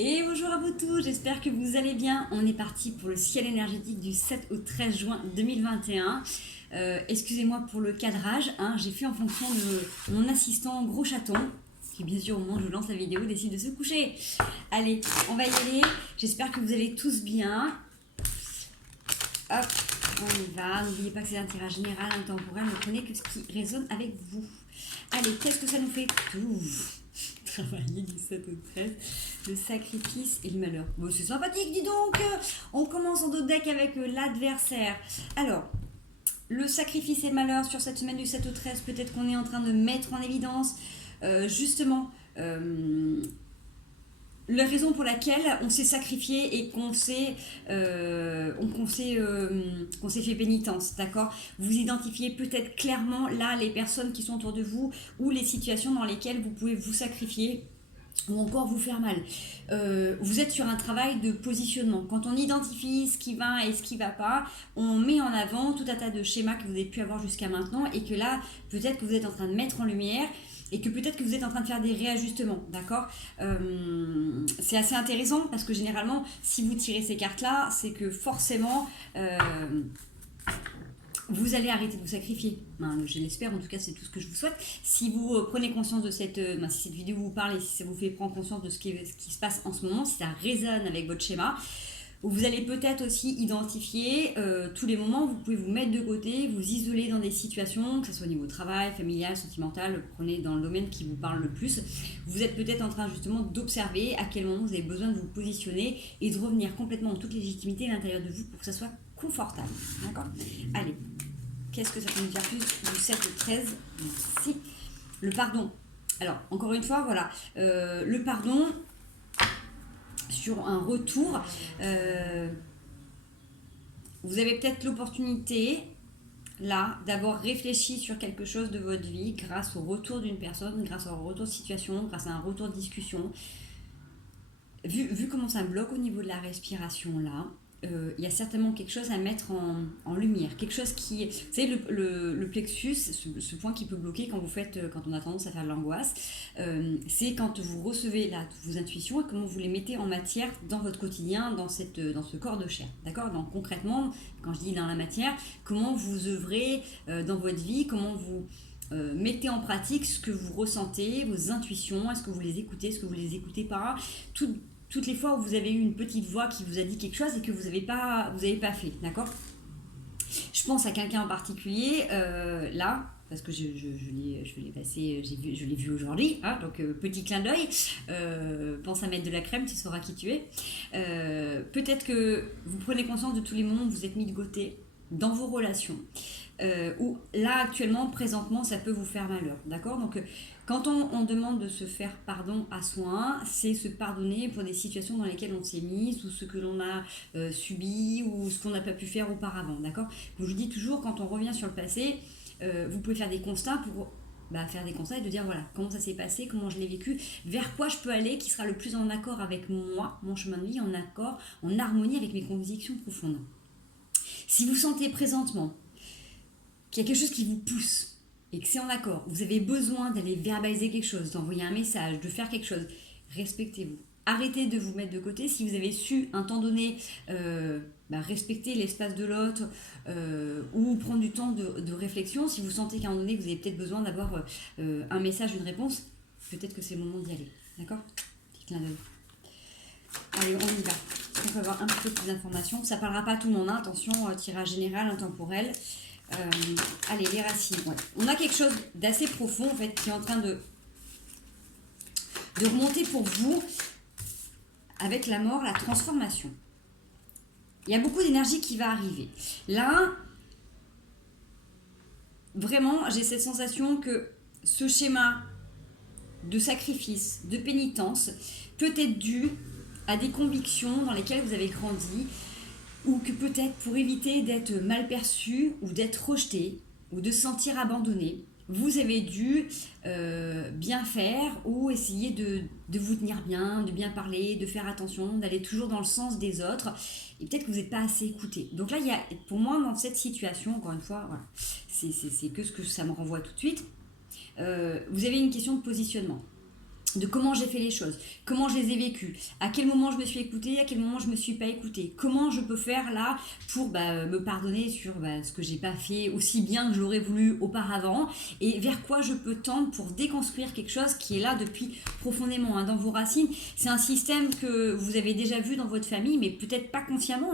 Et bonjour à vous tous, j'espère que vous allez bien. On est parti pour le ciel énergétique du 7 au 13 juin 2021. Excusez-moi pour le cadrage, hein, j'ai fait en fonction de mon assistant Gros Chaton, qui bien sûr au moment où je lance la vidéo décide de se coucher. Allez, on va y aller, j'espère que vous allez tous bien. Hop, on y va, n'oubliez pas que c'est un tirage général, intemporel, ne prenez que ce qui résonne avec vous. Allez, qu'est-ce que ça nous fait tout travailler du 7 au 13, le sacrifice et le malheur. Bon, c'est sympathique, dis donc. On commence en dos deck avec l'adversaire. Alors, le sacrifice et le malheur sur cette semaine du 7 au 13, peut-être qu'on est en train de mettre en évidence justement la raison pour laquelle on s'est sacrifié et qu'on s'est fait pénitence, d'accord? Vous identifiez peut-être clairement là les personnes qui sont autour de vous ou les situations dans lesquelles vous pouvez vous sacrifier ou encore vous faire mal. Vous êtes sur un travail de positionnement. Quand on identifie ce qui va et ce qui ne va pas, on met en avant tout un tas de schémas que vous avez pu avoir jusqu'à maintenant et que là, peut-être que vous êtes en train de mettre en lumière et que peut-être que vous êtes en train de faire des réajustements, d'accord? C'est assez intéressant parce que généralement, si vous tirez ces cartes-là, c'est que forcément, vous allez arrêter de vous sacrifier. Je l'espère, en tout cas, c'est tout ce que je vous souhaite. Si vous prenez conscience de si cette vidéo vous parle et si ça vous fait prendre conscience de ce qui se passe en ce moment, si ça résonne avec votre schéma, vous allez peut-être aussi identifier tous les moments où vous pouvez vous mettre de côté, vous isoler dans des situations, que ce soit au niveau travail, familial, sentimental, prenez dans le domaine qui vous parle le plus. Vous êtes peut-être en train justement d'observer à quel moment vous avez besoin de vous positionner et de revenir complètement en toute légitimité à l'intérieur de vous pour que ça soit confortable. D'accord ? Allez, qu'est-ce que ça peut nous dire plus du 7 au 13 ? Merci. Le pardon. Alors, encore une fois, voilà, le pardon sur un retour, vous avez peut-être l'opportunité là d'avoir réfléchi sur quelque chose de votre vie grâce au retour d'une personne, grâce au retour de situation, grâce à un retour de discussion. Vu comment ça bloque au niveau de la respiration là, il y a certainement quelque chose à mettre en lumière, quelque chose qui, vous savez, le plexus, ce point qui peut bloquer quand on a tendance à faire de l'angoisse, c'est quand vous recevez là vos intuitions et comment vous les mettez en matière dans votre quotidien, dans ce corps de chair, d'accord? Donc concrètement, quand je dis dans la matière, comment vous œuvrez dans votre vie, comment vous mettez en pratique ce que vous ressentez, vos intuitions, est-ce que vous les écoutez, est-ce que vous les écoutez pas, toutes les fois où vous avez eu une petite voix qui vous a dit quelque chose et que vous n'avez pas fait, d'accord? Je pense à quelqu'un en particulier, là, parce que je l'ai vu aujourd'hui, hein, donc petit clin d'œil, pense à mettre de la crème, tu sauras qui tu es. Peut-être que vous prenez conscience de tous les moments où vous êtes mis de côté dans vos relations, où là actuellement, présentement, ça peut vous faire malheur, d'accord? Donc quand on demande de se faire pardon à soi, c'est se pardonner pour des situations dans lesquelles on s'est mis, ou ce que l'on a subi, ou ce qu'on n'a pas pu faire auparavant, d'accord? Je vous dis toujours, quand on revient sur le passé, vous pouvez faire des constats pour faire des constats et de dire voilà, comment ça s'est passé, comment je l'ai vécu, vers quoi je peux aller, qui sera le plus en accord avec moi, mon chemin de vie, en accord, en harmonie avec mes convictions profondes. Si vous sentez présentement qu'il y a quelque chose qui vous pousse, et que c'est en accord, vous avez besoin d'aller verbaliser quelque chose, d'envoyer un message, de faire quelque chose, respectez-vous. Arrêtez de vous mettre de côté. Si vous avez su, un temps donné, respecter l'espace de l'autre ou prendre du temps de réflexion, si vous sentez qu'à un moment donné, vous avez peut-être besoin d'avoir un message, une réponse, peut-être que c'est le moment d'y aller. D'accord ? Petit clin d'œil. Allez, on y va. On peut avoir un petit peu plus d'informations. Ça ne parlera pas à tout le monde, hein. Attention, tirage général, intemporel. Allez, les racines. Ouais. On a quelque chose d'assez profond en fait qui est en train de remonter pour vous avec la mort, la transformation. Il y a beaucoup d'énergie qui va arriver. Là, vraiment, j'ai cette sensation que ce schéma de sacrifice, de pénitence, peut être dû à des convictions dans lesquelles vous avez grandi, ou que peut-être pour éviter d'être mal perçu ou d'être rejeté ou de se sentir abandonné, vous avez dû bien faire ou essayer de vous tenir bien, de bien parler, de faire attention, d'aller toujours dans le sens des autres et peut-être que vous n'êtes pas assez écouté. Donc là, il y a, pour moi, dans cette situation, encore une fois, voilà, c'est que ce que ça me renvoie tout de suite, vous avez une question de positionnement. de comment j'ai fait les choses, comment je les ai vécues, à quel moment je me suis écoutée, à quel moment je me suis pas écoutée, comment je peux faire là pour me pardonner sur ce que j'ai pas fait aussi bien que je l'aurais voulu auparavant, et vers quoi je peux tendre pour déconstruire quelque chose qui est là depuis profondément dans vos racines. C'est un système que vous avez déjà vu dans votre famille, mais peut-être pas consciemment.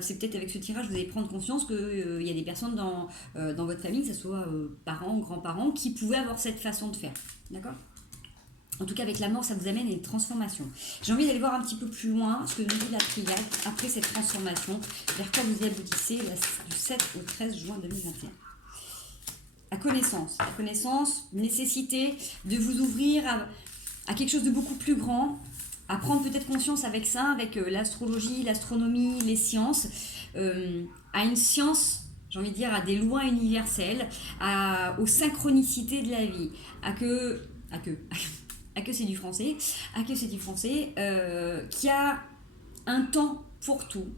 C'est peut-être avec ce tirage vous allez prendre conscience qu'il y a des personnes dans votre famille, que ce soit parents, grands-parents, qui pouvaient avoir cette façon de faire. D'accord ? En tout cas, avec la mort, ça vous amène à une transformation. J'ai envie d'aller voir un petit peu plus loin ce que nous dit la triade après cette transformation, vers quoi vous y aboutissez du 7 au 13 juin 2021. La connaissance, nécessité de vous ouvrir à quelque chose de beaucoup plus grand, à prendre peut-être conscience avec ça, avec l'astrologie, l'astronomie, les sciences, à une science, j'ai envie de dire, à des lois universelles, aux synchronicités de la vie, à que c'est du français, qui a un temps pour tout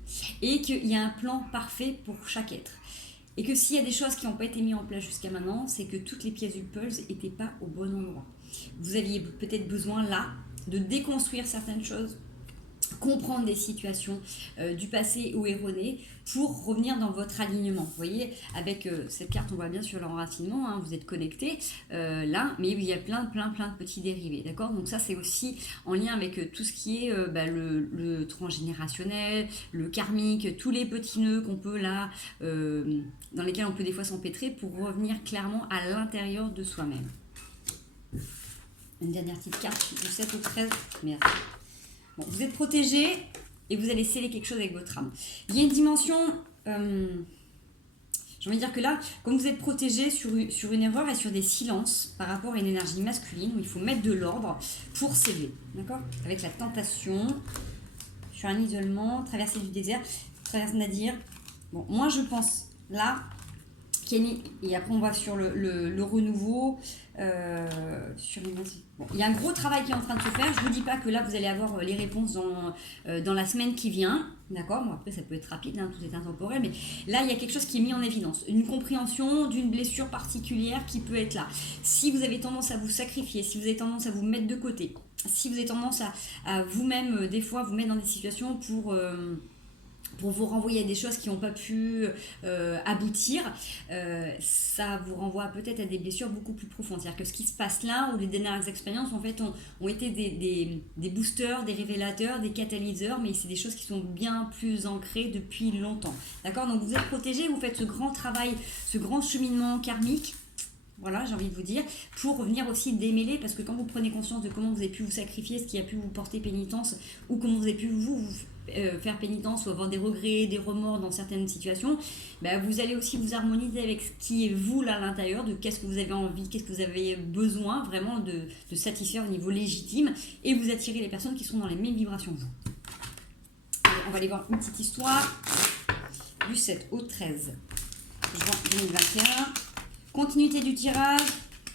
et qu'il y a un plan parfait pour chaque être. Et que s'il y a des choses qui n'ont pas été mises en place jusqu'à maintenant, c'est que toutes les pièces du puzzle n'étaient pas au bon endroit. Vous aviez peut-être besoin là de déconstruire certaines choses, comprendre des situations du passé ou erronées pour revenir dans votre alignement. Vous voyez, avec cette carte, on voit bien sur l'enracinement, vous êtes connecté là, mais il y a plein de petits dérivés, d'accord ? Donc ça, c'est aussi en lien avec tout ce qui est le transgénérationnel, le karmique, tous les petits nœuds qu'on peut là, dans lesquels on peut des fois s'empêtrer pour revenir clairement à l'intérieur de soi-même. Une dernière petite carte du 7 au 13, merci. Bon, vous êtes protégé et vous allez sceller quelque chose avec votre âme. Il y a une dimension, j'ai envie de dire que là, comme vous êtes protégé sur une erreur et sur des silences par rapport à une énergie masculine, où il faut mettre de l'ordre pour s'élever, d'accord ? Avec la tentation, sur un isolement, traverser du désert, traverse Nadir. Bon, moi je pense là, et après on va sur le renouveau, sur les bon, il y a un gros travail qui est en train de se faire. Je ne vous dis pas que là vous allez avoir les réponses dans la semaine qui vient, d'accord ? Bon, après ça peut être rapide, tout est intemporel, mais là il y a quelque chose qui est mis en évidence, une compréhension d'une blessure particulière qui peut être là. Si vous avez tendance à vous sacrifier, si vous avez tendance à vous mettre de côté, si vous avez tendance à vous-même des fois vous mettre dans des situations pour vous renvoyer à des choses qui n'ont pas pu aboutir, ça vous renvoie peut-être à des blessures beaucoup plus profondes. C'est-à-dire que ce qui se passe là, ou les dernières expériences, en fait, ont été des boosters, des révélateurs, des catalyseurs, mais c'est des choses qui sont bien plus ancrées depuis longtemps. D'accord ? Donc vous êtes protégés, vous faites ce grand travail, ce grand cheminement karmique, voilà, j'ai envie de vous dire, pour revenir aussi démêler, parce que quand vous prenez conscience de comment vous avez pu vous sacrifier, ce qui a pu vous porter pénitence, ou comment vous avez pu vous faire pénitence ou avoir des regrets, des remords dans certaines situations, vous allez aussi vous harmoniser avec ce qui est vous là à l'intérieur, de qu'est-ce que vous avez envie, qu'est-ce que vous avez besoin vraiment de satisfaire au niveau légitime, et vous attirez les personnes qui sont dans les mêmes vibrations que vous. Allez, on va aller voir une petite histoire du 7 au 13 juin 2021. Continuité du tirage,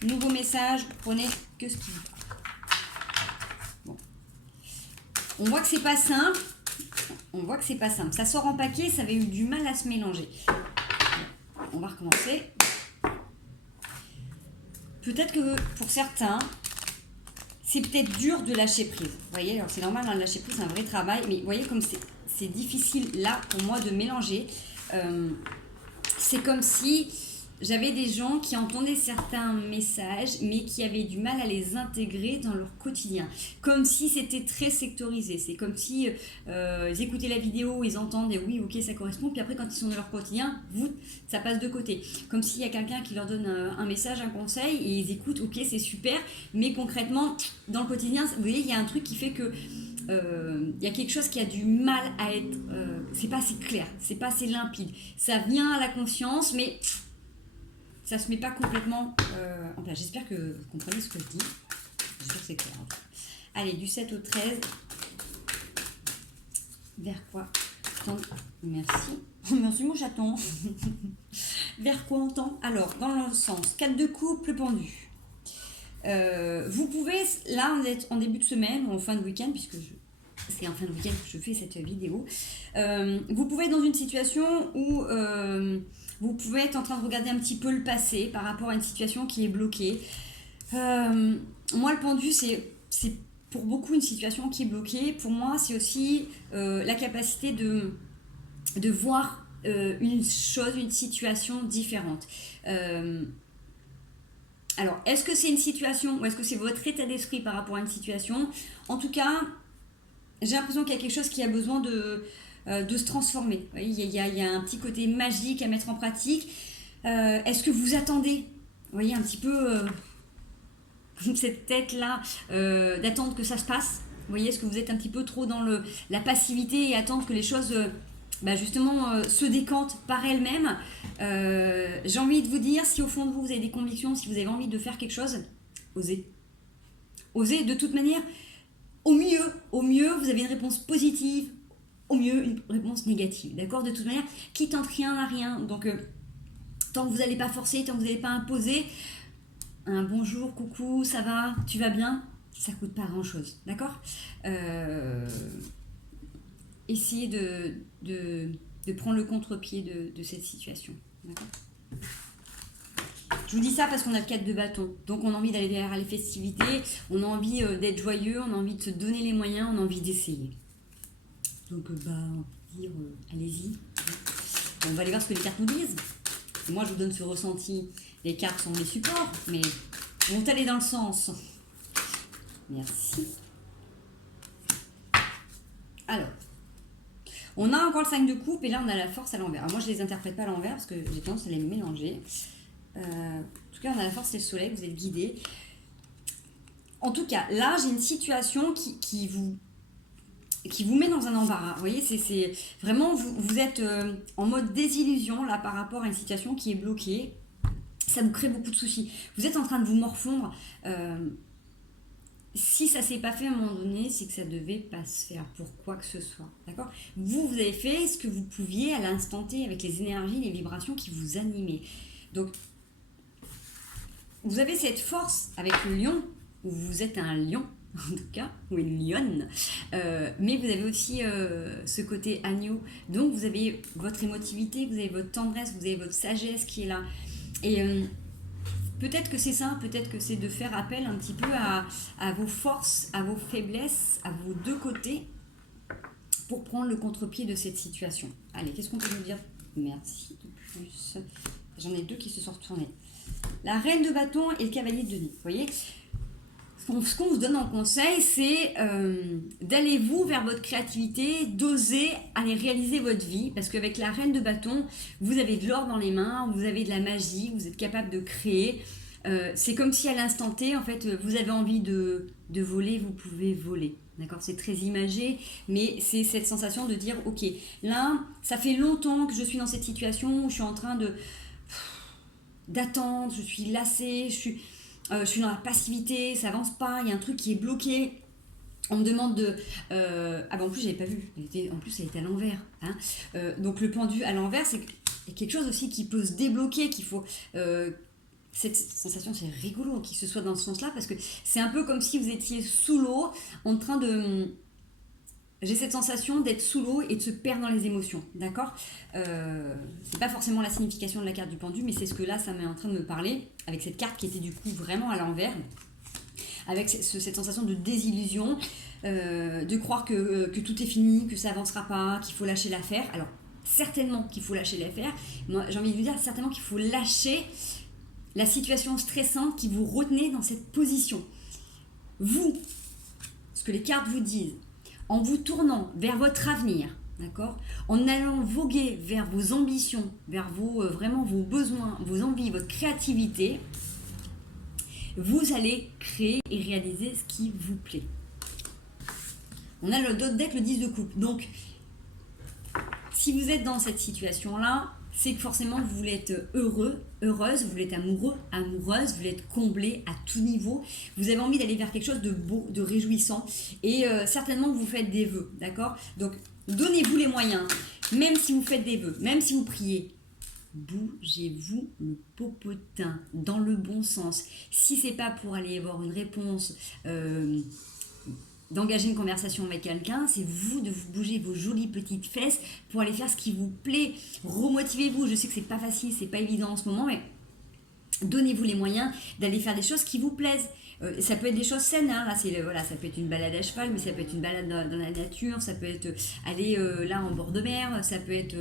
nouveau message, prenez que ce qui vous parle. Bon. On voit que c'est pas simple. Ça sort en paquet, ça avait eu du mal à se mélanger. On va recommencer. Peut-être que pour certains, c'est peut-être dur de lâcher prise. Vous voyez, alors c'est normal, lâcher prise, c'est un vrai travail, mais vous voyez comme c'est difficile là pour moi de mélanger. C'est comme si j'avais des gens qui entendaient certains messages, mais qui avaient du mal à les intégrer dans leur quotidien. Comme si c'était très sectorisé. C'est comme si ils écoutaient la vidéo, ils entendent, et oui, ok, ça correspond. Puis après, quand ils sont dans leur quotidien, ça passe de côté. Comme s'il y a quelqu'un qui leur donne un message, un conseil, et ils écoutent, ok, c'est super. Mais concrètement, dans le quotidien, vous voyez, il y a un truc qui fait que y a quelque chose qui a du mal à être... c'est pas assez clair, c'est pas assez limpide. Ça vient à la conscience, mais... ça ne se met pas complètement en place. J'espère que vous comprenez ce que je dis. J'espère que c'est clair. Allez, du 7 au 13. Vers quoi tendre? Merci. Merci mon chaton. Vers quoi on tend? Alors, dans le sens, 4 de coupe, le pendu. Vous pouvez, là, on est en début de semaine ou en fin de week-end, puisque c'est en fin de week-end que je fais cette vidéo. Vous pouvez être dans une situation où... vous pouvez être en train de regarder un petit peu le passé par rapport à une situation qui est bloquée. Moi, le pendu, c'est c'est pour beaucoup une situation qui est bloquée. Pour moi, c'est aussi la capacité de voir une chose, une situation différente. Alors, est-ce que c'est une situation ou est-ce que c'est votre état d'esprit par rapport à une situation? En tout cas, j'ai l'impression qu'il y a quelque chose qui a besoin de se transformer. Vous voyez, il y a un petit côté magique à mettre en pratique. Est-ce que vous attendez, vous voyez, un petit peu cette tête-là d'attendre que ça se passe? Vous voyez, est-ce que vous êtes un petit peu trop dans la passivité et attendre que les choses justement se décantent par elles-mêmes? J'ai envie de vous dire, si au fond de vous, vous avez des convictions, si vous avez envie de faire quelque chose, osez. Osez de toute manière. Au mieux, vous avez une réponse positive, au mieux, une réponse négative. D'accord? De toute manière, qui tente rien n'a rien. Donc, tant que vous n'allez pas forcer, tant que vous n'allez pas imposer, un bonjour, coucou, ça va, tu vas bien, ça ne coûte pas grand-chose. D'accord? Essayez de prendre le contre-pied de cette situation. D'accord? Je vous dis ça parce qu'on a le 4 de bâton. Donc on a envie d'aller derrière les festivités, on a envie d'être joyeux, on a envie de se donner les moyens, on a envie d'essayer. Donc on va dire allez-y. On va aller voir ce que les cartes nous disent. Moi je vous donne ce ressenti. Les cartes sont mes supports, mais vont aller dans le sens. Merci. Alors, on a encore le 5 de coupe et là on a la force à l'envers. Alors moi je les interprète pas à l'envers parce que j'ai tendance à les mélanger. En tout cas, on a la force et le soleil, vous êtes guidés. En tout cas, là, j'ai une situation qui vous met dans un embarras. Vous voyez, c'est vraiment, vous êtes en mode désillusion, là, par rapport à une situation qui est bloquée. Ça vous crée beaucoup de soucis. Vous êtes en train de vous morfondre. Si ça ne s'est pas fait à un moment donné, c'est que ça ne devait pas se faire pour quoi que ce soit. D'accord? Vous avez fait ce que vous pouviez à l'instant T avec les énergies, les vibrations qui vous animaient. Donc, vous avez cette force avec le lion, ou vous êtes un lion, en tout cas, ou une lionne, mais vous avez aussi ce côté agneau. Donc, vous avez votre émotivité, vous avez votre tendresse, vous avez votre sagesse qui est là. Et peut-être que c'est ça, peut-être que c'est de faire appel un petit peu à vos forces, à vos faiblesses, à vos deux côtés, pour prendre le contre-pied de cette situation. Allez, qu'est-ce qu'on peut nous dire? Merci de plus. J'en ai deux qui se sont retournés. La reine de bâton et le cavalier de denier. Vous voyez, ce qu'on vous donne en conseil, c'est d'aller vous vers votre créativité, d'oser aller réaliser votre vie. Parce qu'avec la reine de bâton, vous avez de l'or dans les mains, vous avez de la magie, vous êtes capable de créer. C'est comme si à l'instant T, en fait, vous avez envie de voler, vous pouvez voler. D'accord, c'est très imagé, mais c'est cette sensation de dire, ok, là, ça fait longtemps que je suis dans cette situation où je suis en train d'attendre, je suis lassée, je suis dans la passivité, ça avance pas, il y a un truc qui est bloqué. On me demande de... en plus, j'avais pas vu. En plus, elle était à l'envers. Hein. Donc, le pendu à l'envers, c'est quelque chose aussi qui peut se débloquer, qu'il faut... cette sensation, c'est rigolo qu'il se soit dans ce sens-là, parce que c'est un peu comme si vous étiez sous l'eau, en train de... J'ai cette sensation d'être sous l'eau et de se perdre dans les émotions, d'accord? C'est pas forcément la signification de la carte du pendu, mais c'est ce que là, ça m'est en train de me parler, avec cette carte qui était du coup vraiment à l'envers, avec cette sensation de désillusion, de croire que tout est fini, que ça avancera pas, qu'il faut lâcher l'affaire. Alors, certainement qu'il faut lâcher l'affaire. Moi, j'ai envie de vous dire certainement qu'il faut lâcher la situation stressante qui vous retenait dans cette position. Vous, ce que les cartes vous disent, en vous tournant vers votre avenir, d'accord, en allant voguer vers vos ambitions, vers vraiment vos besoins, vos envies, votre créativité, vous allez créer et réaliser ce qui vous plaît. On a d'autres decks, le 10 de coupe. Donc, si vous êtes dans cette situation-là, c'est que forcément vous voulez être heureux, heureuse, vous voulez être amoureux, amoureuse, vous voulez être comblé à tout niveau. Vous avez envie d'aller vers quelque chose de beau, de réjouissant. Et certainement vous faites des vœux, d'accord? Donc, donnez-vous les moyens. Même si vous faites des vœux, même si vous priez, bougez-vous le popotin dans le bon sens. Si c'est pas pour aller avoir une réponse, d'engager une conversation avec quelqu'un, c'est vous de vous bouger vos jolies petites fesses pour aller faire ce qui vous plaît. Remotivez-vous. Je sais que c'est pas facile, c'est pas évident en ce moment, mais Donnez-vous les moyens d'aller faire des choses qui vous plaisent. Ça peut être des choses saines, hein. Là, voilà, ça peut être une balade à cheval, mais ça peut être une balade dans la nature, ça peut être aller là en bord de mer, ça peut être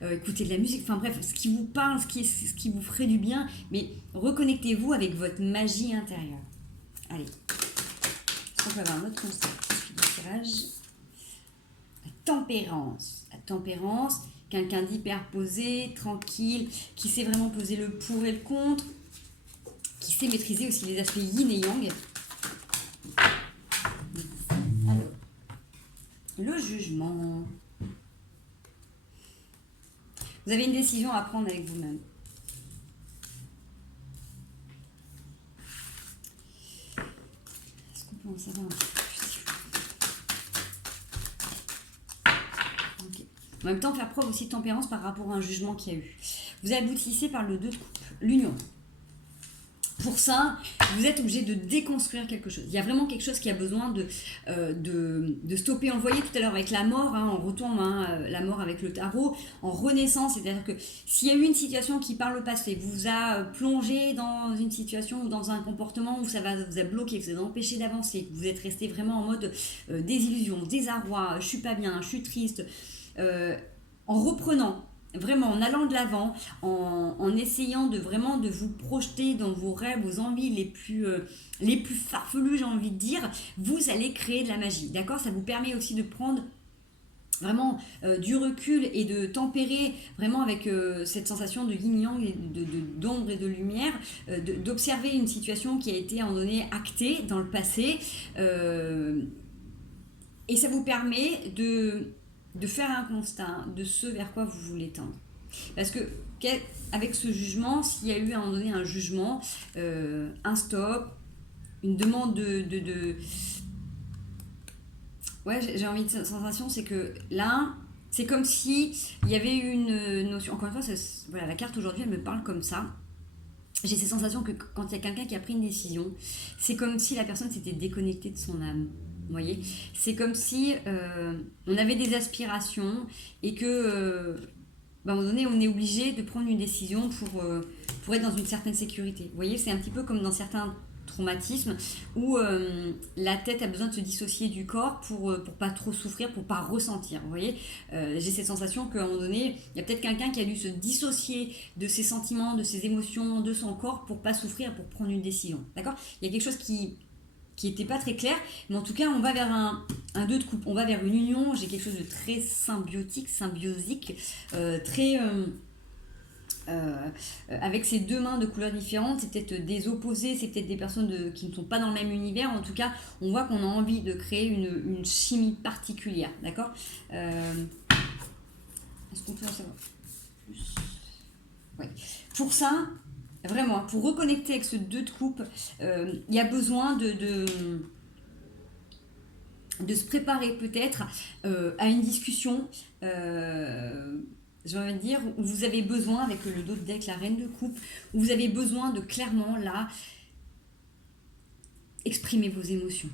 écouter de la musique, enfin bref, ce qui vous parle, ce qui vous ferait du bien, mais reconnectez-vous avec votre magie intérieure. Allez, est-ce qu'on peut avoir un autre conseil? Je tirage. La tempérance. La tempérance, quelqu'un d'hyper posé, tranquille, qui sait vraiment poser le pour et le contre, qui sait maîtriser aussi les aspects yin et yang. Alors, le jugement. Vous avez une décision à prendre avec vous-même. Est-ce qu'on peut en savoir un peu plus? Okay. En même temps, faire preuve aussi de tempérance par rapport à un jugement qu'il y a eu. Vous aboutissez par le 2 de coupe, l'union. Pour ça, vous êtes obligé de déconstruire quelque chose. Il y a vraiment quelque chose qui a besoin de stopper. On le voyait tout à l'heure avec la mort, hein, on retourne la mort avec le tarot, en renaissance. C'est-à-dire que s'il y a eu une situation qui, par le passé, vous a plongé dans une situation ou dans un comportement où ça vous a bloqué, vous a empêché d'avancer, que vous êtes resté vraiment en mode désillusion, désarroi, je suis pas bien, je suis triste, en reprenant, vraiment en allant de l'avant, en essayant de vraiment de vous projeter dans vos rêves, vos envies les plus farfelues, j'ai envie de dire, vous allez créer de la magie, d'accord? Ça vous permet aussi de prendre vraiment du recul et de tempérer vraiment avec cette sensation de yin-yang, d'ombre et de lumière, d'observer une situation qui a été à un moment donné actée dans le passé, et ça vous permet de faire un constat de ce vers quoi vous voulez tendre. Parce que avec ce jugement, s'il y a eu à un moment donné un jugement, un stop, une demande ouais, j'ai envie de cette sensation, c'est que là, c'est comme si il y avait une notion. Encore une fois, voilà, la carte aujourd'hui, elle me parle comme ça. J'ai cette sensation que quand il y a quelqu'un qui a pris une décision, c'est comme si la personne s'était déconnectée de son âme. Vous voyez, c'est comme si on avait des aspirations et que à un moment donné, on est obligé de prendre une décision pour être dans une certaine sécurité. Vous voyez, c'est un petit peu comme dans certains traumatismes où la tête a besoin de se dissocier du corps pour pas trop souffrir, pour pas ressentir. Vous voyez, j'ai cette sensation qu'à un moment donné, il y a peut-être quelqu'un qui a dû se dissocier de ses sentiments, de ses émotions, de son corps pour pas souffrir, pour prendre une décision. D'accord ? Il y a quelque chose qui n'était pas très clair, mais en tout cas on va vers un 2 de coupe, on va vers une union. J'ai quelque chose de très symbiotique, symbiosique, très avec ces deux mains de couleurs différentes. C'est peut-être des opposés, c'est peut-être des personnes qui ne sont pas dans le même univers. En tout cas, on voit qu'on a envie de créer une chimie particulière, d'accord. Est-ce qu'on peut en savoir plus? Oui. Pour ça, vraiment, pour reconnecter avec ce 2 de coupe, il y a besoin de se préparer peut-être à une discussion, j'ai envie de dire, où vous avez besoin, avec le dos de deck, la reine de coupe, où vous avez besoin de clairement, là, exprimer vos émotions.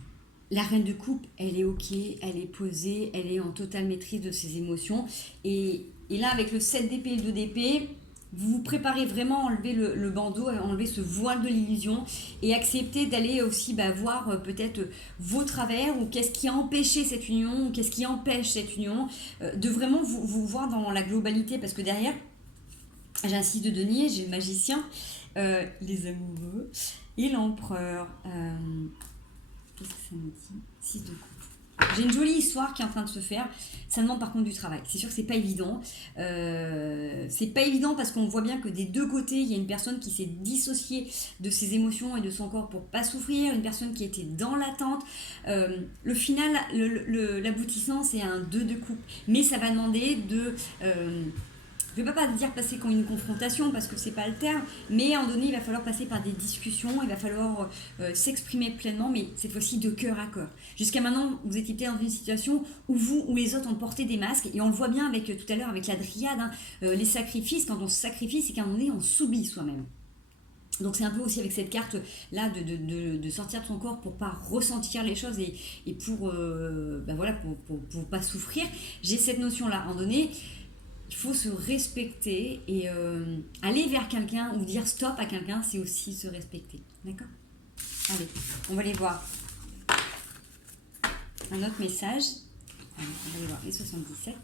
La reine de coupe, elle est ok, elle est posée, elle est en totale maîtrise de ses émotions. Et là, avec le 7 d'épée et le 2 d'épée, vous vous préparez vraiment à enlever le bandeau, à enlever ce voile de l'illusion et accepter d'aller aussi voir peut-être vos travers ou qu'est-ce qui a empêché cette union, ou qu'est-ce qui empêche cette union, de vraiment vous voir dans la globalité, parce que derrière, j'ai un 6 de denier, j'ai le magicien, les amoureux et l'empereur. Qu'est-ce que ça me dit? 6 de coupe. J'ai une jolie histoire qui est en train de se faire. Ça demande par contre du travail. C'est sûr que c'est pas évident. C'est pas évident parce qu'on voit bien que des deux côtés, il y a une personne qui s'est dissociée de ses émotions et de son corps pour pas souffrir, une personne qui était dans l'attente. Le final, l'aboutissement, c'est un 2 de coupe. Mais ça va demander de... je ne vais pas dire passer comme une confrontation parce que c'est pas le terme, mais à un moment donné, il va falloir passer par des discussions, il va falloir s'exprimer pleinement, mais cette fois-ci de cœur à cœur. Jusqu'à maintenant, vous étiez dans une situation où vous ou les autres ont porté des masques, et on le voit bien avec tout à l'heure avec la dryade, hein, les sacrifices. Quand on se sacrifie, c'est qu'à un moment donné, on s'oublie soi-même. Donc c'est un peu aussi avec cette carte là de sortir de son corps pour pas ressentir les choses et pour pas souffrir. J'ai cette notion là, à un moment donné. il faut se respecter et aller vers quelqu'un ou dire stop à quelqu'un, c'est aussi se respecter. D'accord? Allez, on va aller voir un autre message. On va aller voir les 77.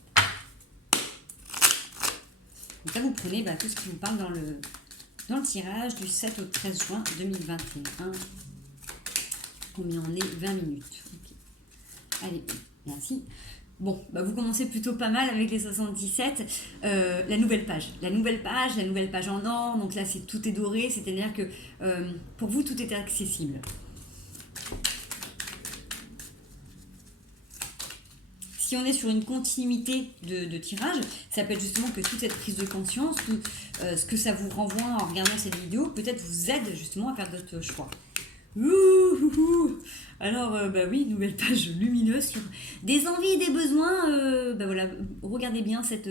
Donc là, vous prenez tout ce qui vous parle dans le tirage du 7 au 13 juin 2021. Combien on est? 20 minutes. Okay. Allez, merci. Bon, vous commencez plutôt pas mal avec les 77. La nouvelle page en or. Donc là, tout est doré, c'est-à-dire que pour vous, tout est accessible. Si on est sur une continuité de tirage, ça peut être justement que toute cette prise de conscience, tout ce que ça vous renvoie en regardant cette vidéo, peut-être vous aide justement à faire d'autres choix. Alors, oui, nouvelle page lumineuse sur des envies et des besoins. Voilà, regardez bien cette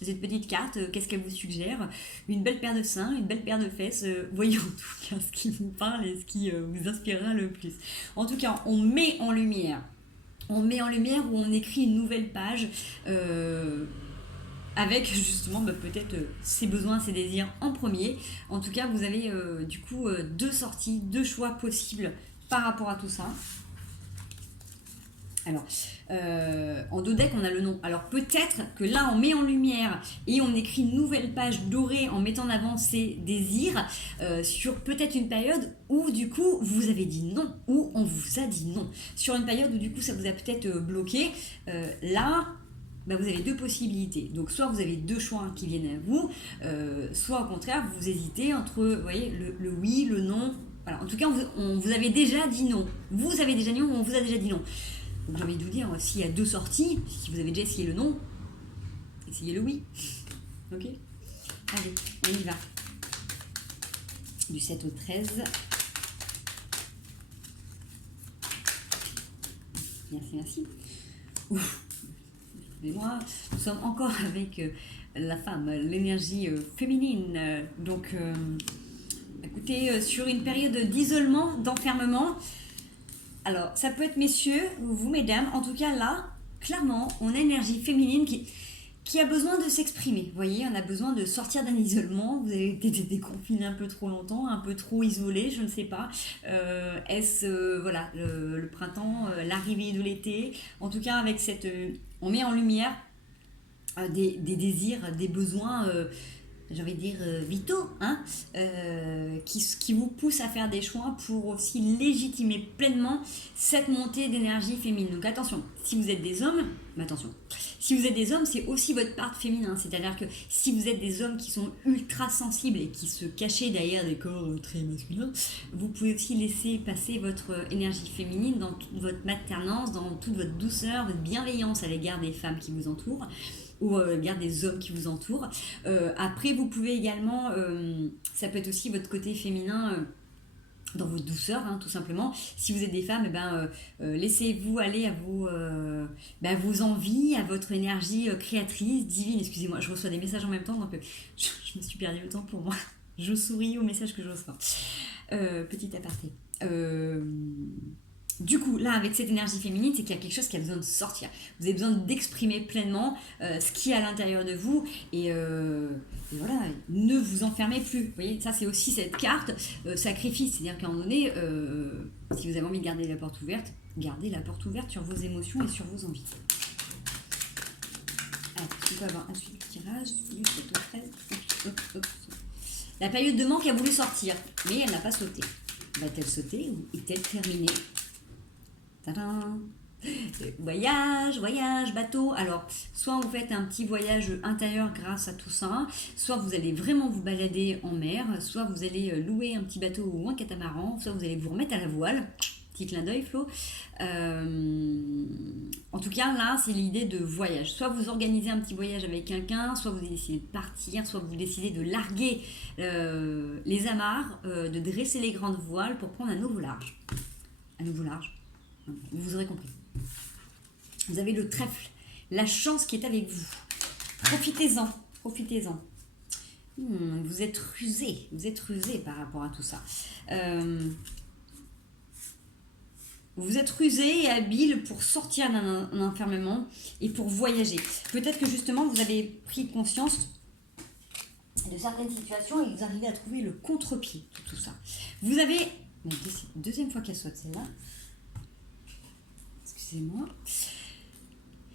petite carte. Qu'est-ce qu'elle vous suggère? Une belle paire de seins, une belle paire de fesses. Voyez en tout cas ce qui vous parle et ce qui vous inspirera le plus. En tout cas, on met en lumière où on écrit une nouvelle page avec justement peut-être ses besoins, ses désirs en premier. En tout cas, vous avez du coup deux sorties, deux choix possibles par rapport à tout ça. Alors, en dos deck, on a le nom. Alors, peut-être que là, on met en lumière et on écrit une nouvelle page dorée en mettant en avant ses désirs sur peut-être une période où, du coup, vous avez dit non ou on vous a dit non. Sur une période où, du coup, ça vous a peut-être bloqué. Là, vous avez deux possibilités. Donc, soit vous avez deux choix qui viennent à vous, soit au contraire, vous hésitez entre, vous voyez, le oui, le non. Voilà. En tout cas, on vous avait déjà dit non. Vous avez déjà dit non ou on vous a déjà dit non. Donc j'ai envie de vous dire, s'il y a deux sorties, si vous avez déjà essayé le non, essayez le oui. Ok? Allez, on y va. Du 7 au 13. Merci. Ouf. Excusez-moi, nous sommes encore avec la femme, l'énergie féminine. Donc, écoutez, sur une période d'isolement, d'enfermement, alors, ça peut être messieurs ou vous, mesdames. En tout cas, là, clairement, on a une énergie féminine qui a besoin de s'exprimer. Vous voyez, on a besoin de sortir d'un isolement. Vous avez été déconfiné un peu trop longtemps, un peu trop isolé, je ne sais pas. Est-ce, le printemps, l'arrivée de l'été? En tout cas, avec on met en lumière des désirs, des besoins... j'ai envie de dire vitaux, qui vous poussent à faire des choix pour aussi légitimer pleinement cette montée d'énergie féminine. Donc attention, si vous êtes des hommes, c'est aussi votre part féminin. C'est-à-dire que si vous êtes des hommes qui sont ultra sensibles et qui se cachent derrière des corps très masculins, vous pouvez aussi laisser passer votre énergie féminine dans toute votre maternance, dans toute votre douceur, votre bienveillance à l'égard des femmes qui vous entourent, ou regard des hommes qui vous entourent. Après, vous pouvez également, ça peut être aussi votre côté féminin dans votre douceur, tout simplement. Si vous êtes des femmes, laissez-vous aller à vos envies, à votre énergie créatrice, divine. Excusez-moi, je reçois des messages en même temps, donc je me suis perdu le temps pour moi. Je souris aux messages que je reçois. Petit aparté. Du coup, là, avec cette énergie féminine, c'est qu'il y a quelque chose qui a besoin de sortir. Vous avez besoin d'exprimer pleinement ce qui est à l'intérieur de vous. Et voilà, ne vous enfermez plus. Vous voyez, ça, c'est aussi cette carte sacrifice. C'est-à-dire qu'à un moment donné, si vous avez envie de garder la porte ouverte, gardez la porte ouverte sur vos émotions et sur vos envies. Alors, on peut avoir un suivi de tirage. La période de manque a voulu sortir, mais elle n'a pas sauté. Va-t-elle sauter ou est-elle terminée? Tadam! Voyage, bateau. Alors, soit vous faites un petit voyage intérieur grâce à tout ça, soit vous allez vraiment vous balader en mer, soit vous allez louer un petit bateau ou un catamaran, soit vous allez vous remettre à la voile. Petit clin d'œil, Flo. En tout cas, là, c'est l'idée de voyage. Soit vous organisez un petit voyage avec quelqu'un, soit vous décidez de partir, soit vous décidez de larguer les amarres, de dresser les grandes voiles pour prendre un nouveau large. Un nouveau large. Vous aurez compris. Vous avez le trèfle, la chance qui est avec vous. Profitez-en. Vous êtes rusé par rapport à tout ça. Vous êtes rusé et habile pour sortir d'un enfermement et pour voyager. Peut-être que justement vous avez pris conscience de certaines situations et vous arrivez à trouver le contre-pied de tout ça. Vous avez, deuxième fois qu'elle saute celle-là, excusez-moi,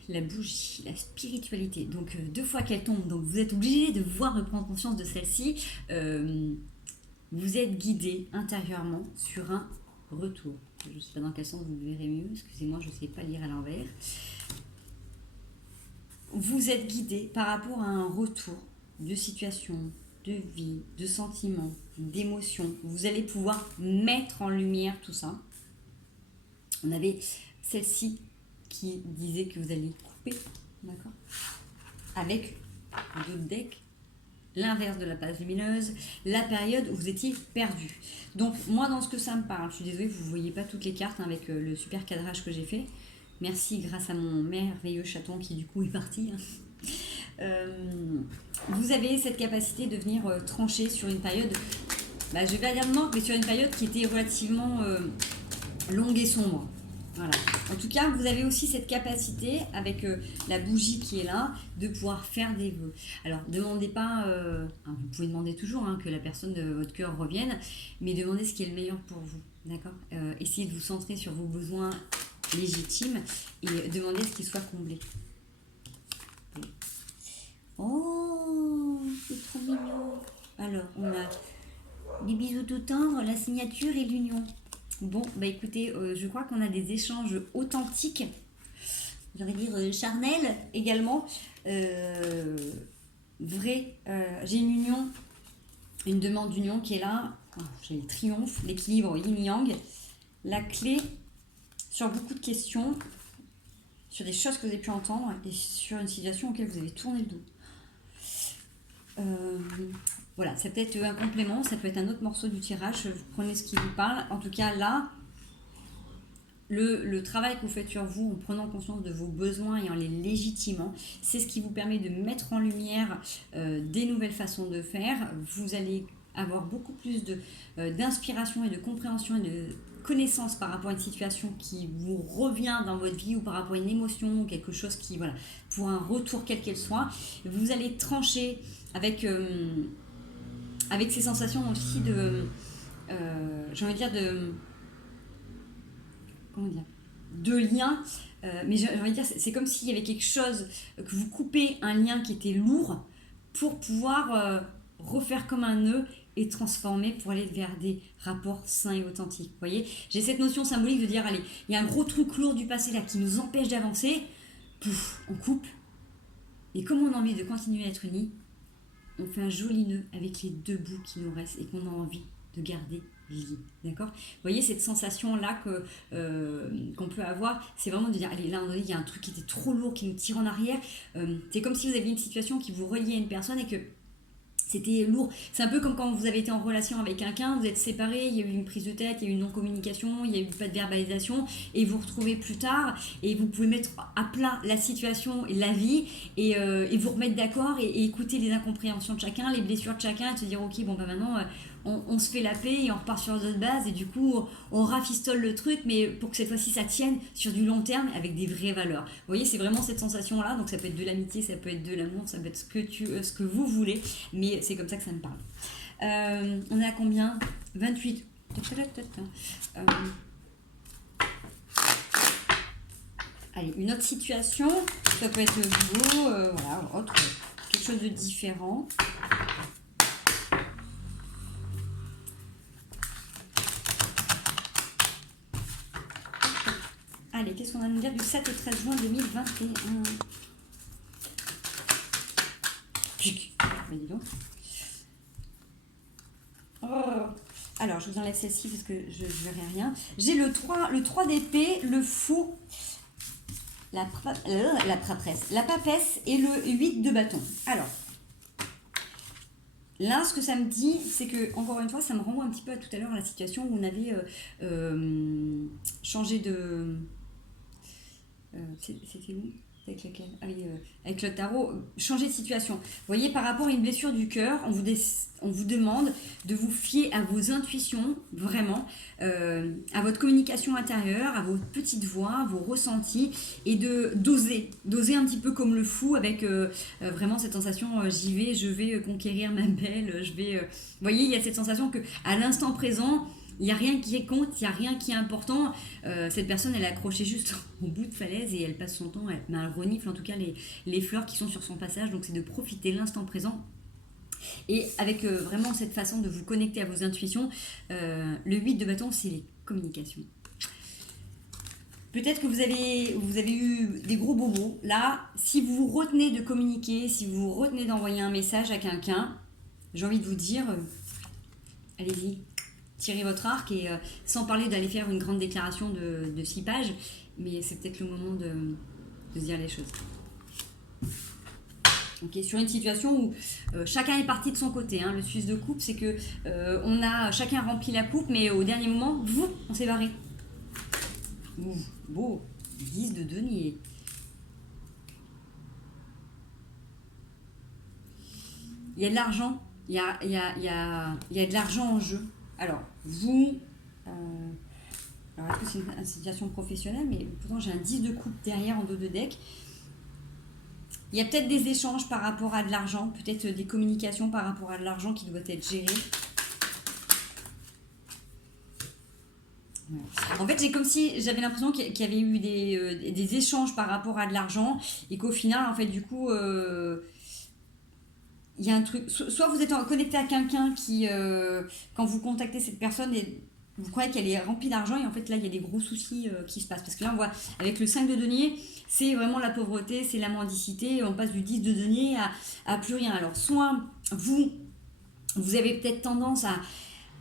la bougie, la spiritualité, donc 2 fois qu'elle tombe, donc vous êtes obligé de voir et prendre conscience de celle-ci, vous êtes guidé intérieurement sur un retour. Je ne sais pas dans quel sens vous le verrez mieux, excusez-moi, je ne sais pas lire à l'envers. Vous êtes guidé par rapport à un retour de situation, de vie, de sentiments, d'émotions. Vous allez pouvoir mettre en lumière tout ça. On avait celle-ci qui disait que vous alliez couper, d'accord, avec d'autres decks, l'inverse de la passe lumineuse, la période où vous étiez perdu. Donc moi dans ce que ça me parle, je suis désolée, vous ne voyez pas toutes les cartes avec le super cadrage que j'ai fait. Merci grâce à mon merveilleux chaton qui du coup est parti. Vous avez cette capacité de venir trancher sur une période, je vais pas dire de manque, mais sur une période qui était relativement longue et sombre. Voilà. En tout cas, vous avez aussi cette capacité, avec la bougie qui est là, de pouvoir faire des vœux. Alors, demandez pas, vous pouvez demander toujours que la personne de votre cœur revienne, mais demandez ce qui est le meilleur pour vous, d'accord. Essayez de vous centrer sur vos besoins légitimes et demandez ce qui soit comblé. Oh, c'est trop mignon. Alors, on a des bisous tout tendres, la signature et l'union. Bon, écoutez, je crois qu'on a des échanges authentiques, j'aurais dire charnels également, vrai. J'ai une union, une demande d'union qui est là. J'ai le triomphe, l'équilibre yin-yang, la clé sur beaucoup de questions, sur des choses que vous avez pu entendre et sur une situation auquel vous avez tourné le dos. Voilà, ça peut être un complément, ça peut être un autre morceau du tirage, vous prenez ce qui vous parle. En tout cas, là, le travail que vous faites sur vous en prenant conscience de vos besoins et en les légitimant, c'est ce qui vous permet de mettre en lumière des nouvelles façons de faire. Vous allez avoir beaucoup plus d'inspiration et de compréhension et de connaissance par rapport à une situation qui vous revient dans votre vie ou par rapport à une émotion ou quelque chose qui, voilà, pour un retour quel qu'elle soit. Vous allez trancher avec ces sensations aussi j'ai envie de dire de lien, mais j'ai envie de dire c'est comme s'il y avait quelque chose, que vous coupez un lien qui était lourd pour pouvoir refaire comme un nœud et transformer pour aller vers des rapports sains et authentiques. Vous voyez, j'ai cette notion symbolique de dire, allez, il y a un gros truc lourd du passé là qui nous empêche d'avancer, pouf, on coupe, et comme on a envie de continuer à être unis, on fait un joli nœud avec les 2 bouts qui nous restent et qu'on a envie de garder liés. D'accord ? Vous voyez cette sensation-là qu'on peut avoir, c'est vraiment de dire, allez, là, il y a un truc qui était trop lourd, qui nous tire en arrière. C'est comme si vous aviez une situation qui vous reliait à une personne et que c'était lourd. C'est un peu comme quand vous avez été en relation avec quelqu'un, vous êtes séparés, il y a eu une prise de tête, il y a eu une non-communication, il n'y a eu pas de verbalisation, et vous retrouvez plus tard, et vous pouvez mettre à plat la situation et la vie, et vous remettre d'accord, et écouter les incompréhensions de chacun, les blessures de chacun, et se dire, ok, bon, maintenant, on se fait la paix, et on repart sur d'autres bases, et du coup, on rafistole le truc, mais pour que cette fois-ci, ça tienne sur du long terme, avec des vraies valeurs. Vous voyez, c'est vraiment cette sensation-là, donc ça peut être de l'amitié, ça peut être de l'amour, ça peut être ce que vous voulez, mais c'est comme ça que ça me parle. On est à combien ? 28. Allez, une autre situation, ça peut être beau, voilà, autre, quelque chose de différent. Allez, qu'est-ce qu'on va nous dire du 7 au 13 juin 2021 ? Pique. Mais dis donc. Oh. Alors, je vous enlève celle-ci parce que je ne verrai rien. J'ai le 3 d'épée, le fou, la papesse et le 8 de bâton. Alors, là, ce que ça me dit, c'est que, encore une fois, ça me renvoie un petit peu à tout à l'heure à la situation où on avait changé de... C'était où? Avec laquelle? Ah oui, avec le tarot, changer de situation. Vous voyez, par rapport à une blessure du cœur, on vous demande de vous fier à vos intuitions, vraiment, à votre communication intérieure, à votre petite voix, à vos ressentis, et d'oser un petit peu comme le fou, avec vraiment cette sensation, j'y vais, je vais conquérir ma belle, je vais... Vous voyez, il y a cette sensation que à l'instant présent, il n'y a rien qui compte, il n'y a rien qui est important. Cette personne, elle est accrochée juste au bout de falaise et elle passe son temps, elle renifle en tout cas les fleurs qui sont sur son passage. Donc c'est de profiter de l'instant présent. Et avec vraiment cette façon de vous connecter à vos intuitions, le 8 de bâton, c'est les communications. Peut-être que vous avez eu des gros bobos. Là, si vous vous retenez de communiquer, si vous vous retenez d'envoyer un message à quelqu'un, j'ai envie de vous dire, allez-y. Tirez votre arc et sans parler d'aller faire une grande déclaration de 6 pages, mais c'est peut-être le moment de se dire les choses. Ok, sur une situation où chacun est parti de son côté, hein. Le Suisse de coupe, c'est que on a chacun rempli la coupe, mais au dernier moment, on s'est barré. Ouh, beau, 10 de denier. Il y a de l'argent, il y a de l'argent en jeu. Alors, vous... alors, est-ce que c'est une situation professionnelle? Mais pourtant, j'ai un 10 de coupe derrière en dos de deck. Il y a peut-être des échanges par rapport à de l'argent, peut-être des communications par rapport à de l'argent qui doivent être gérées. En fait, j'ai comme si j'avais l'impression qu'il y avait eu des échanges par rapport à de l'argent et qu'au final, en fait, du coup... il y a un truc, soit vous êtes connecté à quelqu'un qui, quand vous contactez cette personne, vous croyez qu'elle est remplie d'argent et en fait là il y a des gros soucis qui se passent. Parce que là on voit avec le 5 de denier, c'est vraiment la pauvreté, c'est la mendicité, on passe du 10 de denier à plus rien. Alors soit vous avez peut-être tendance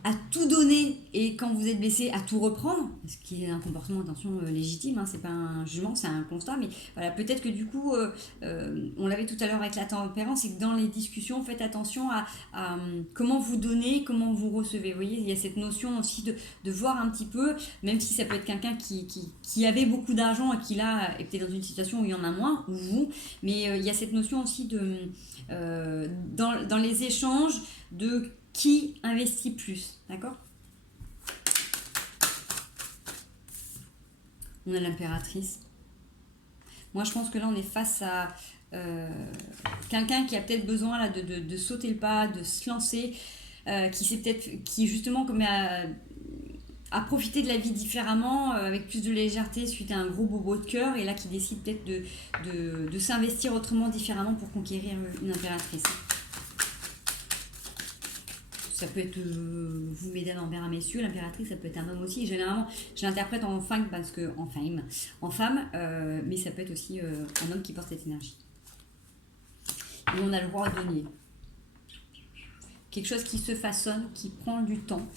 à tout donner et quand vous êtes blessé à tout reprendre, ce qui est un comportement, attention, légitime, hein, c'est pas un jugement, c'est un constat, mais voilà, peut-être que du coup, on l'avait tout à l'heure avec la tempérance, c'est que dans les discussions, faites attention à comment vous donnez, comment vous recevez. Vous voyez, il y a cette notion aussi de voir un petit peu, même si ça peut être quelqu'un qui avait beaucoup d'argent et qui là est peut-être dans une situation où il y en a moins, ou vous, mais il y a cette notion aussi dans les échanges de qui investit plus, d'accord? On a l'impératrice. Moi, je pense que là, on est face à quelqu'un qui a peut-être besoin là, de sauter le pas, de se lancer, qui justement comme à profiter de la vie différemment, avec plus de légèreté suite à un gros bobo de cœur, et là qui décide peut-être de s'investir autrement, différemment pour conquérir une impératrice. Ça peut être vous, mesdames, envers messieurs, l'impératrice, ça peut être un homme aussi. Généralement, je l'interprète en femme parce que en femme, mais ça peut être aussi un homme qui porte cette énergie. Et on a le roi denier. Quelque chose qui se façonne, qui prend du temps.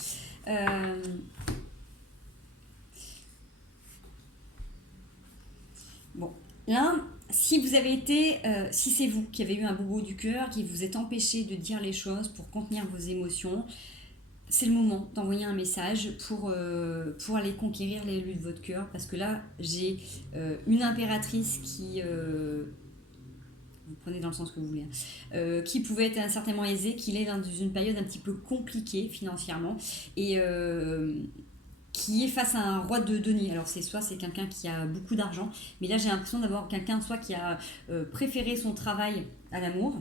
Bon, là, si vous avez été, si c'est vous qui avez eu un bobo du cœur, qui vous êtes empêché de dire les choses pour contenir vos émotions, c'est le moment d'envoyer un message pour aller conquérir les élus de votre cœur, parce que là, j'ai une impératrice qui... vous prenez dans le sens que vous voulez, qui pouvait être certainement aisée, qu'il est dans une période un petit peu compliquée financièrement, et qui est face à un roi de denier. Alors soit c'est quelqu'un qui a beaucoup d'argent, mais là j'ai l'impression d'avoir quelqu'un soit qui a préféré son travail à l'amour,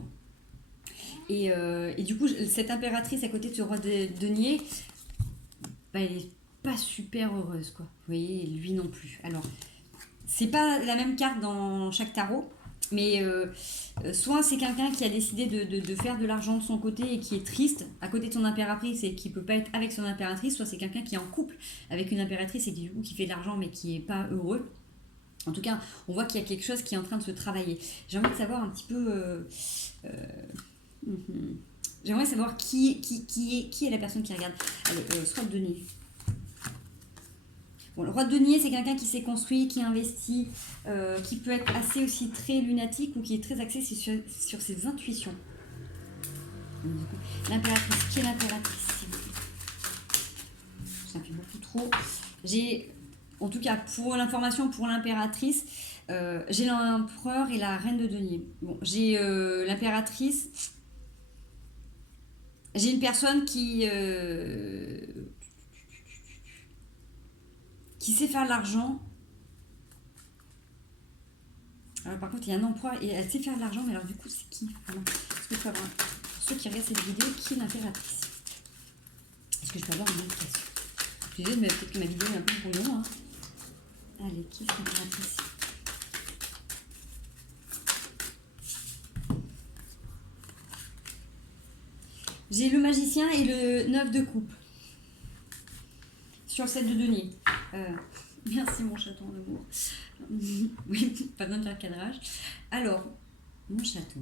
et du coup cette impératrice à côté de ce roi de denier, bah, elle est pas super heureuse, quoi. Vous voyez, lui non plus. Alors c'est pas la même carte dans chaque tarot, mais soit c'est quelqu'un qui a décidé de faire de l'argent de son côté et qui est triste à côté de son impératrice et qui peut pas être avec son impératrice, soit c'est quelqu'un qui est en couple avec une impératrice et qui du coup qui fait de l'argent mais qui est pas heureux. En tout cas, on voit qu'il y a quelque chose qui est en train de se travailler. J'ai envie de savoir un petit peu... J'aimerais savoir qui est la personne qui regarde. Allez, soit de denier. Bon, le roi de denier, c'est quelqu'un qui s'est construit, qui investit, qui peut être assez aussi très lunatique ou qui est très axé sur ses intuitions. L'impératrice, qui est l'impératrice, s'il vous plaît? Ça fait beaucoup trop. J'ai, en tout cas, pour l'information, pour l'impératrice, J'ai l'empereur et la reine de denier. Bon, j'ai l'impératrice. J'ai une personne qui sait faire de l'argent. Alors, par contre, il y a un emploi et elle sait faire de l'argent, mais alors du coup, c'est qui? Est-ce que je peux avoir, pour ceux qui regardent cette vidéo, qui est l'impératrice? Est-ce que je peux avoir une indication? Je suis désolée, mais peut-être que ma vidéo est un peu brouillon. Hein. Allez, qui est l'impératrice? J'ai le magicien et le 9 de coupe. Sur le 7 de denier. Merci mon chaton d'amour. Oui, pas besoin de faire le cadrage. Alors, mon chaton.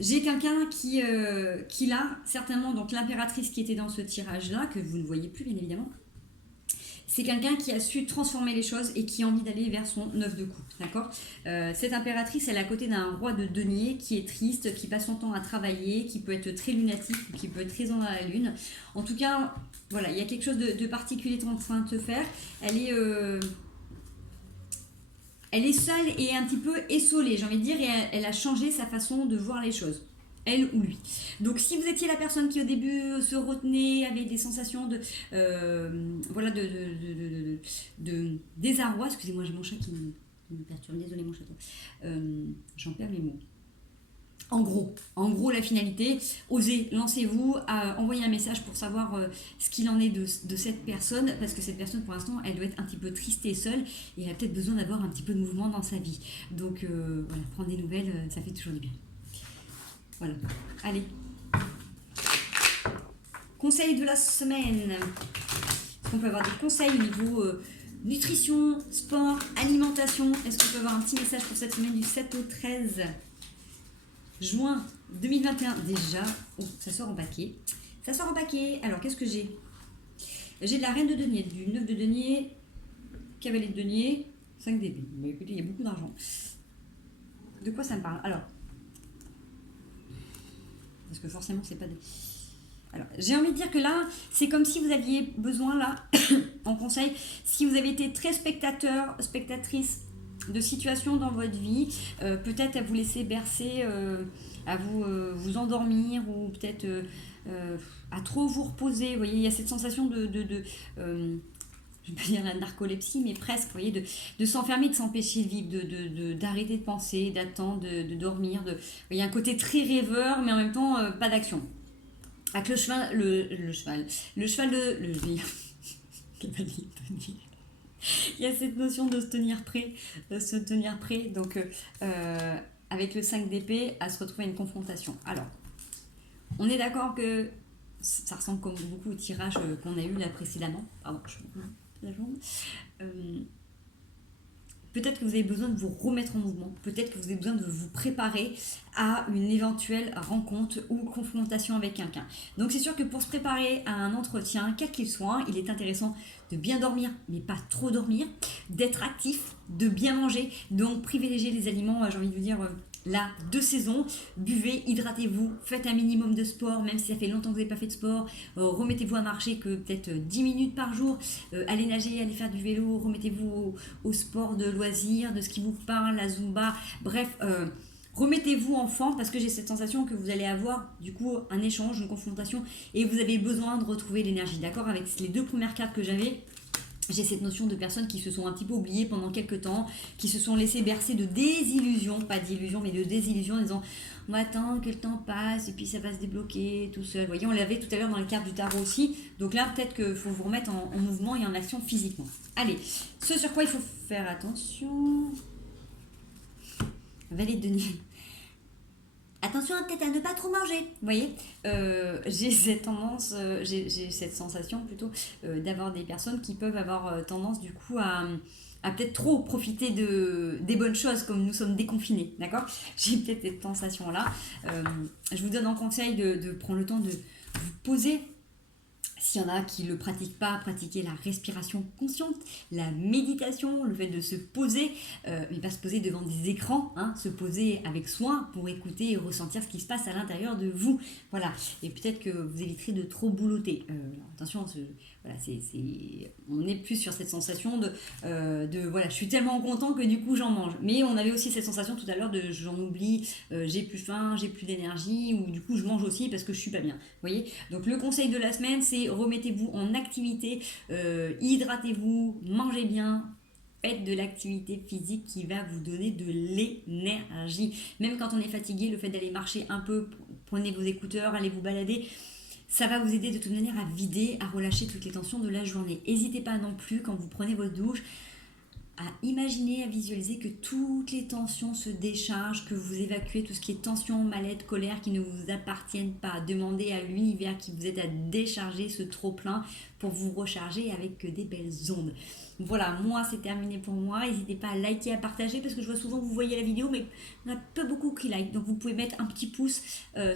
J'ai quelqu'un qui l'a, certainement, donc l'impératrice qui était dans ce tirage-là, que vous ne voyez plus bien évidemment. C'est quelqu'un qui a su transformer les choses et qui a envie d'aller vers son 9 de coupe, d'accord. Cette impératrice, elle est à côté d'un roi de denier qui est triste, qui passe son temps à travailler, qui peut être très lunatique ou qui peut être très dans la lune. En tout cas, voilà, il y a quelque chose de particulier en train de se faire. Elle est seule et un petit peu essolée, j'ai envie de dire, et elle a changé sa façon de voir les choses. Elle ou lui. Donc si vous étiez la personne qui au début se retenait, avait des sensations de désarroi, excusez-moi, j'ai mon chat qui me perturbe, désolé mon chaton, j'en perds mes mots. En gros, la finalité, osez, lancez-vous, envoyez un message pour savoir ce qu'il en est de cette personne, parce que cette personne, pour l'instant, elle doit être un petit peu triste et seule, et elle a peut-être besoin d'avoir un petit peu de mouvement dans sa vie. Donc, voilà, prendre des nouvelles, ça fait toujours du bien. Voilà, allez. Conseil de la semaine. Est-ce qu'on peut avoir des conseils au niveau nutrition, sport, alimentation? Est-ce qu'on peut avoir un petit message pour cette semaine du 7 au 13 juin 2021? Déjà, ça sort en paquet. Ça sort en paquet. Alors, qu'est-ce que j'ai? J'ai de la reine de denier, du 9 de denier, cavalier de denier, 5 d'épée. Mais écoutez, il y a beaucoup d'argent. De quoi ça me parle? Alors, parce que forcément, c'est pas des... Alors, j'ai envie de dire que là, c'est comme si vous aviez besoin, là, en conseil, si vous avez été très spectateur, spectatrice de situations dans votre vie, peut-être à vous laisser bercer, à vous endormir, ou peut-être à trop vous reposer. Vous voyez, il y a cette sensation je ne vais pas dire la narcolepsie, mais presque, vous voyez, de s'enfermer, de s'empêcher de vivre, d'arrêter de penser, d'attendre, de dormir. Il y a un côté très rêveur, mais en même temps, pas d'action. Avec le cheval, le cheval il y a cette notion de se tenir prêt, donc avec le 5 d'épée, à se retrouver à une confrontation. Alors, on est d'accord que ça ressemble comme beaucoup au tirage qu'on a eu là précédemment. Pardon, la jambe. Peut-être que vous avez besoin de vous remettre en mouvement, peut-être que vous avez besoin de vous préparer à une éventuelle rencontre ou confrontation avec quelqu'un. Donc c'est sûr que pour se préparer à un entretien, quel qu'il soit, il est intéressant de bien dormir, mais pas trop dormir, d'être actif, de bien manger, donc privilégier les aliments, j'ai envie de vous dire... là, de saison, buvez, hydratez-vous, faites un minimum de sport, même si ça fait longtemps que vous n'avez pas fait de sport, remettez-vous à marcher que peut-être 10 minutes par jour, allez nager, allez faire du vélo, remettez-vous au sport de loisirs, de ce qui vous parle, la zumba, bref, remettez-vous en forme parce que j'ai cette sensation que vous allez avoir du coup un échange, une confrontation et vous avez besoin de retrouver l'énergie, d'accord? Avec les deux premières cartes que j'avais, j'ai cette notion de personnes qui se sont un petit peu oubliées pendant quelques temps, qui se sont laissées bercer de désillusions, pas d'illusions, mais de désillusions en disant on va attendre que le temps passe et puis ça va se débloquer tout seul. Vous voyez, on l'avait tout à l'heure dans les cartes du tarot aussi. Donc là, peut-être qu'il faut vous remettre en mouvement et en action physiquement. Allez, ce sur quoi il faut faire attention. Valet de denier. Attention peut-être à ne pas trop manger, vous voyez, j'ai cette tendance, j'ai cette sensation plutôt d'avoir des personnes qui peuvent avoir tendance du coup à peut-être trop profiter des bonnes choses comme nous sommes déconfinés, d'accord? J'ai peut-être cette sensation-là. Je vous donne en conseil de prendre le temps de vous poser. S'il y en a qui ne le pratiquent pas, pratiquer la respiration consciente, la méditation, le fait de se poser, mais pas se poser devant des écrans, hein, se poser avec soin pour écouter et ressentir ce qui se passe à l'intérieur de vous. Voilà, et peut-être que vous éviterez de trop boulotter. Attention, voilà, on est plus sur cette sensation de voilà, je suis tellement content que du coup j'en mange. Mais on avait aussi cette sensation tout à l'heure de j'en oublie, j'ai plus faim, j'ai plus d'énergie, ou du coup je mange aussi parce que je suis pas bien. Vous voyez? Donc le conseil de la semaine, c'est remettez-vous en activité, hydratez-vous, mangez bien. Faites de l'activité physique qui va vous donner de l'énergie. Même quand on est fatigué, le fait d'aller marcher un peu, prenez vos écouteurs, allez vous balader, ça va vous aider de toute manière à vider, à relâcher toutes les tensions de la journée. N'hésitez pas non plus, quand vous prenez votre douche, à imaginer, à visualiser que toutes les tensions se déchargent, que vous évacuez tout ce qui est tension, mal-être, colère qui ne vous appartiennent pas. Demandez à l'univers qui vous aide à décharger ce trop-plein pour vous recharger avec des belles ondes. Voilà, moi c'est terminé pour moi. N'hésitez pas à liker, à partager parce que je vois souvent que vous voyez la vidéo mais il n'y en a pas beaucoup qui like. Donc vous pouvez mettre un petit pouce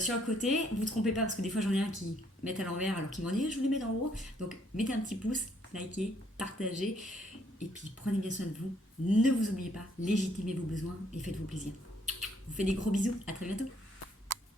sur le côté. Vous ne vous trompez pas parce que des fois j'en ai un qui met à l'envers alors qu'ils m'ont dit je voulais mettre en haut. Donc mettez un petit pouce, likez, partagez. Et puis prenez bien soin de vous. Ne vous oubliez pas, légitimez vos besoins et faites-vous plaisir. Je vous fais des gros bisous. À très bientôt.